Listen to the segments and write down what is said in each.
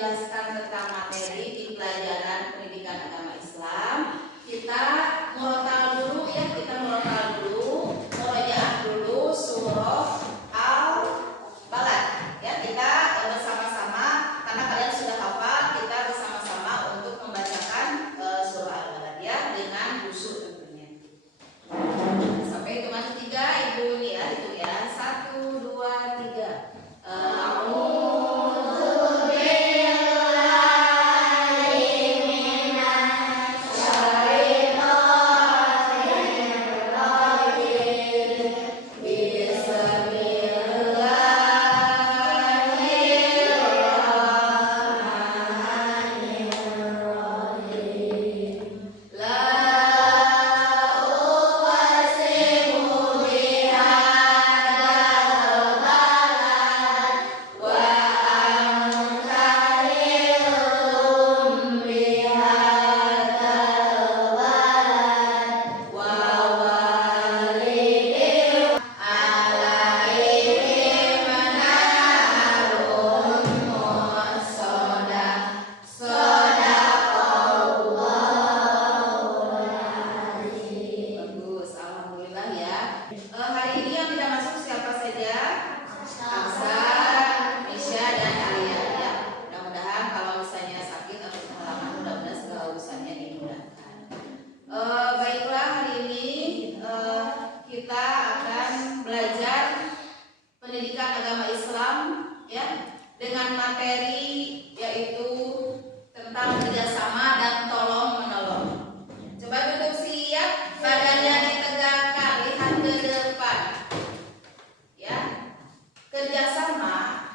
menjelaskan tentang materi di pelajaran pendidikan agama Islam. Kita murotal dulu ya, murojaah dulu surah Al-Balad ya. Kita bersama-sama, karena kalian sudah hafal, kita bersama-sama untuk membacakan surah Al-Balad ya, dengan khusyuk tentunya. Sampai hitungan 3 Ibu nih ya, hitung ya. 1, 2, 3. Pendidikan agama Islam ya, dengan materi yaitu tentang kerjasama dan tolong menolong. Coba duduk siap, badannya ditegakkan, lihat ke depan ya. Kerjasama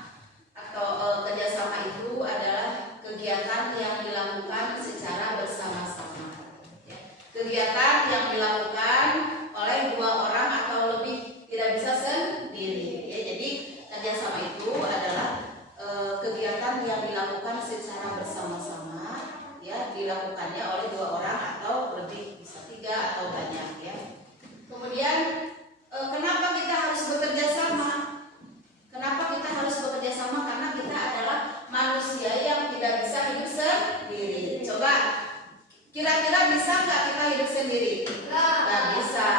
atau kerjasama itu adalah kegiatan yang dilakukan secara bersama-sama ya. Kegiatan yang dilakukan oleh 2 orang atau lebih, tidak bisa sendiri. Kerjasama itu adalah kegiatan yang dilakukan secara bersama-sama ya, dilakukannya oleh 2 orang atau lebih, bisa 3 atau banyak ya. Kemudian kenapa kita harus bekerja sama? Karena kita adalah manusia yang tidak bisa hidup sendiri. Coba kira-kira bisa nggak kita hidup sendiri? Nggak bisa.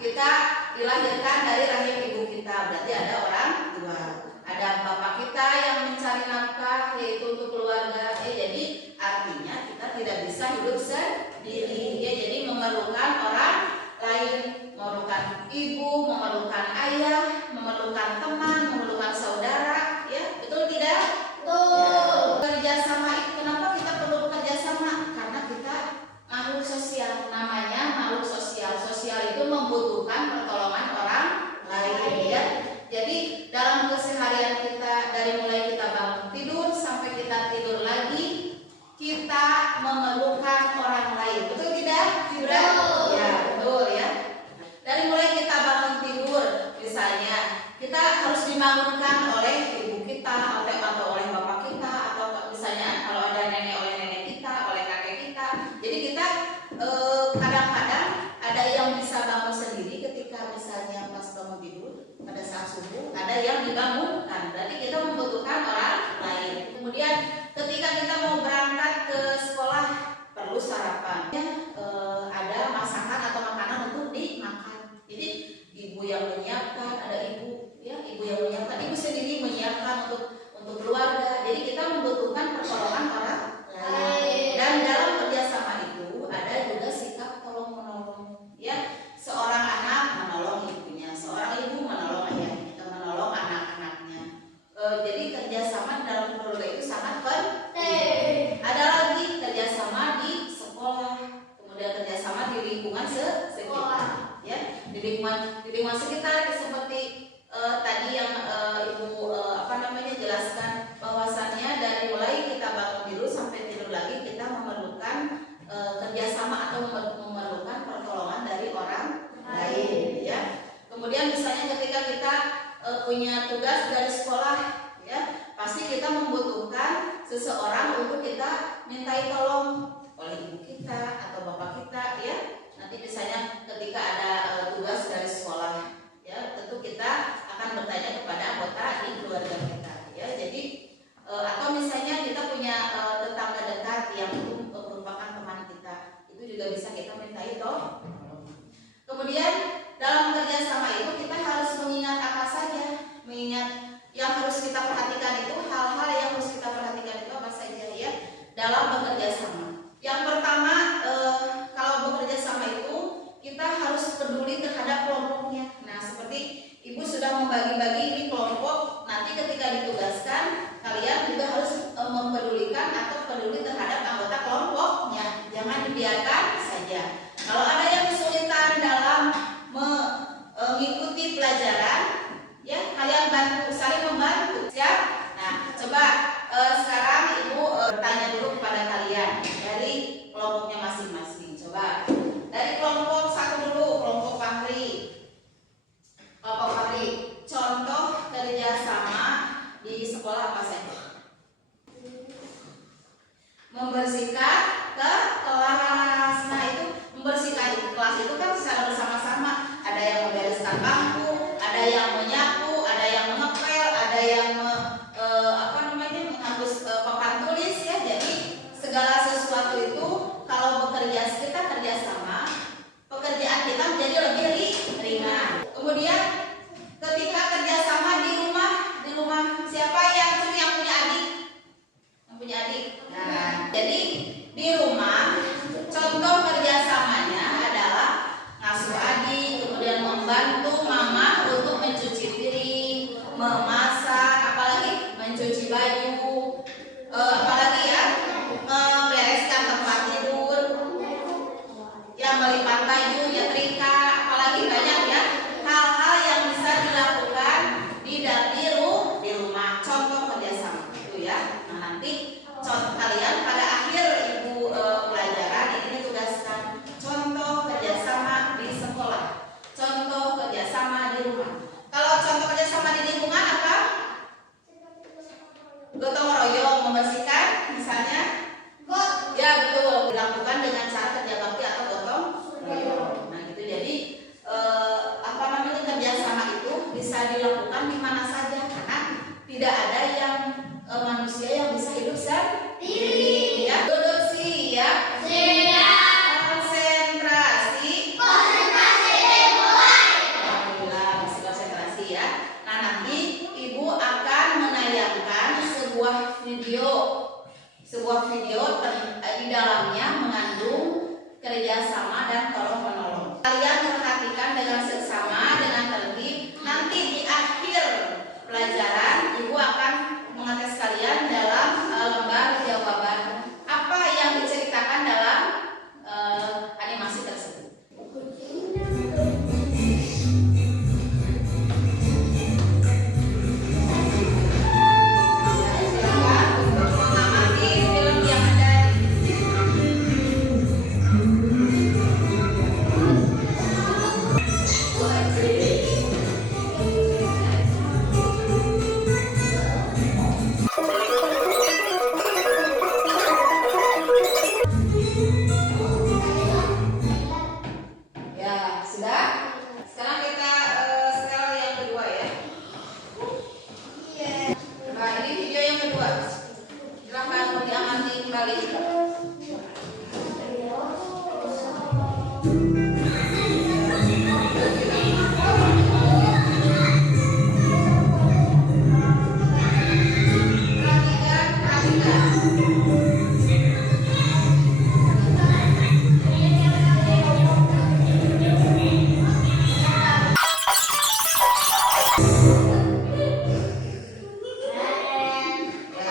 Kita dilahirkan dari rahim ibu kita, berarti ada orang tua, ada bapak kita yang mencari nafkah yaitu untuk keluarga ya. Jadi artinya kita tidak bisa hidup sendiri ya, jadi memerlukan orang lain, memerlukan ibu, memerlukan ayah, memerlukan teman, memerlukan saudara ya. Betul tidak? Betul. Kerjasama itu, kenapa kita perlu bekerja sama? Karena kita makhluk sosial, namanya makhluk sosial. Sosial itu membutuhkan pertolongan orang lain ya. Jadi dalam keseharian kita, dari mulai kita bangun tidur sampai kita tidur lagi, kita memerlukan orang lain. Betul tidak? Betul. Ya, betul ya. Dari mulai kita bangun tidur, misalnya kita harus dibangunkan oleh ibu kita, atau oleh bapak kita, atau misalnya kalau ada nenek, oleh nenek kita, oleh kakek kita. Jadi kita kadang-kadang ada yang bisa bangun sendiri ketika misalnya pas bangun tidur pada saat subuh, ada yang dibangunkan, berarti kita membutuhkan orang lain. Kemudian ketika kita mau berangkat ke sekolah perlu sarapan ya, ada masakan atau makanan untuk dimakan. Jadi ibu yang menyiapkan, ada ibu ya, ibu yang menyiapkan, ibu sendiri menyiapkan untuk keluarga. Jadi kita membutuhkan pertolongan orang lain. Dan dalam kerjasama itu ada juga sikap tolong menolong ya. Seorang anak menolong ibunya, seorang ibu menolong ayahnya, menolong anak-anaknya. Jadi kerjasama dalam keluarga itu sangat penting. Ada lagi kerjasama di sekolah, kemudian kerjasama di lingkungan sekitar ya, di lingkungan sekitar seperti tadi yang ibu jelaskan, bahwasannya dari mulai kita bangun tidur sampai tidur lagi kita memerlukan kerjasama atau memerlukan pertolongan dari orang lain ya. Kemudian misalnya ketika kita punya tugas dari sekolah ya, pasti kita membutuhkan seseorang untuk kita mintai tolong oleh ibu kita atau bapak kita ya. Nanti misalnya ketika ada tugas dari sekolah ya, tentu kita akan bertanya kepada anggota di keluarga kita ya. Jadi atau misalnya kita punya peduli terhadap anggota kelompoknya. Jangan dibiarkan saja. Kalau ada yang kesulitan dalam mengikuti pelajaran, ya kalian bantu, saling membantu. Siap? Nah, coba sekarang Ibu bertanya dulu kepada kalian dari kelompoknya masing-masing. Coba dari kelompok satu dulu, kelompok Fahri. Kelompok Fahri, contoh kerjasama di sekolah apa saja? Membersihkan ke kelas. Nah, itu membersihkan kelas itu kan secara bersama-sama. Ada yang membereskan bangku, ada yang menyapu, ada yang mengepel, ada yang menghapus papan tulis ya. Jadi segala sesuatu itu kalau kita kerjasama, pekerjaan kita menjadi lebih ringan. Kemudian ketika kerjasama di rumah siapa yang punya adik? Yang punya adik. Nah, jadi di rumah contoh kerjasamanya adalah ngasuh adik, kemudian membantu mama untuk mencuci piring, memasak, apalagi mencuci baju, apalagi ya membereskan tempat tidur, yang melipat baju, nyetrika, apalagi banyak ya hal-hal yang bisa dilakukan di rumah. Contoh kerjasama itu ya. Nah, nanti contoh kalian pada akhir Ibu pelajaran ini tugaskan contoh kerjasama di sekolah, contoh kerjasama di rumah. Kalau contoh kerjasama di lingkungan apa? Gotong royong, membersihkan misalnya. Ya betul, dilakukan dengan cara kerja bakti atau gotong royong. Nah gitu, jadi kerjasama itu bisa dilakukan di mana saja karena tidak ada yang manusia yang bisa hidup sendiri. Ya, duduk siap. Konsentrasi. Dimulai. Alhamdulillah masih konsentrasi ya. Nah nanti Ibu akan menayangkan sebuah video di dalamnya mengandung kerjasama dan tolong menolong. Kalian perhatikan dengan seksama, dengan tertib. Nanti di akhir pelajaran Ibu akan mengetes kalian dalam lembar jawaban apa yang diceritakan dalam animasi tersebut. Silakan untuk mengamati film yang ada. Ya, sudah? Sekarang kita setel yang kedua ya. Nah, ini video yang kedua. Silahkan diamati kembali. Ya,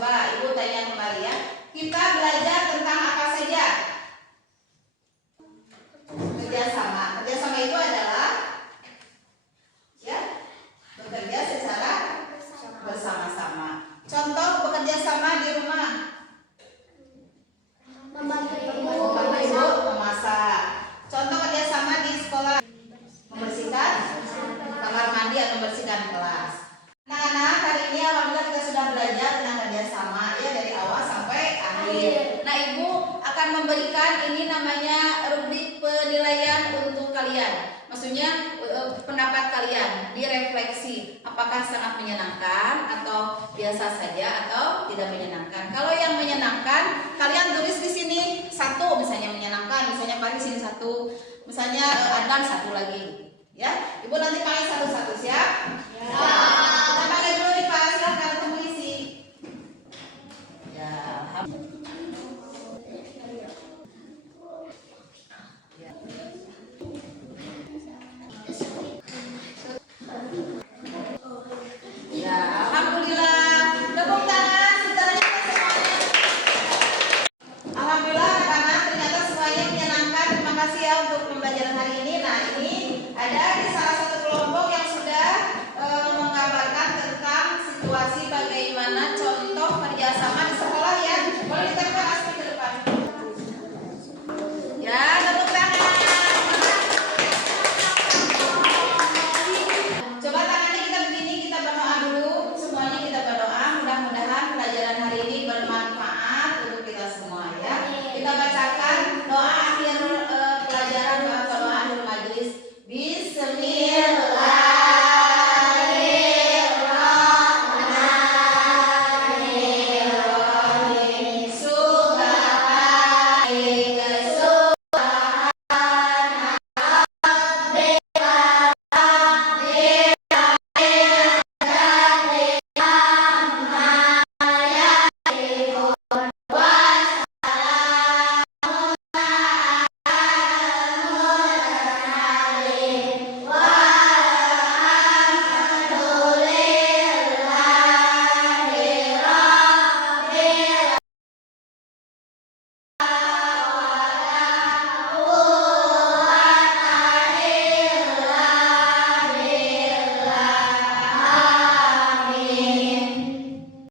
coba Ibu tanya kembali ya. Kita belajar tentang apa saja? Kerjasama. Kerjasama itu adalah ya bekerja secara bersama-sama. Contoh bekerja sama di rumah. Membantu ibu memasak. Contoh kerjasama di sekolah, membersihkan kamar mandi atau membersihkan kelas. Anak-anak, hari ini alhamdulillah kita sudah belajar tentang kerjasama ya dari awal sampai akhir. Nah, Ibu akan memberikan ini namanya rubrik penilaian untuk kalian. Maksudnya pendapat kalian direfleksi, apakah sangat menyenangkan atau biasa saja atau tidak menyenangkan. Kalau yang menyenangkan, kalian tulis di sini 1 misalnya menyenangkan, misalnya paling sini 1, misalnya Adnan 1 lagi. Ya, Ibu nanti pakai satu-satu, siap? Ya. Kita pakai dulu nih Pak, silahkan untuk mengisi. Ya, ya, alhamdulillah. Tepuk tangan setelahnya semuanya. Alhamdulillah anak-anak ternyata semuanya menyenangkan. Terima kasih ya untuk pembelajaran hari ini. Nah, ini ada di salah satu kelompok yang sudah menggambarkan tentang situasi bagaimana contoh kerjasama di sekolah ya. Boleh ditempel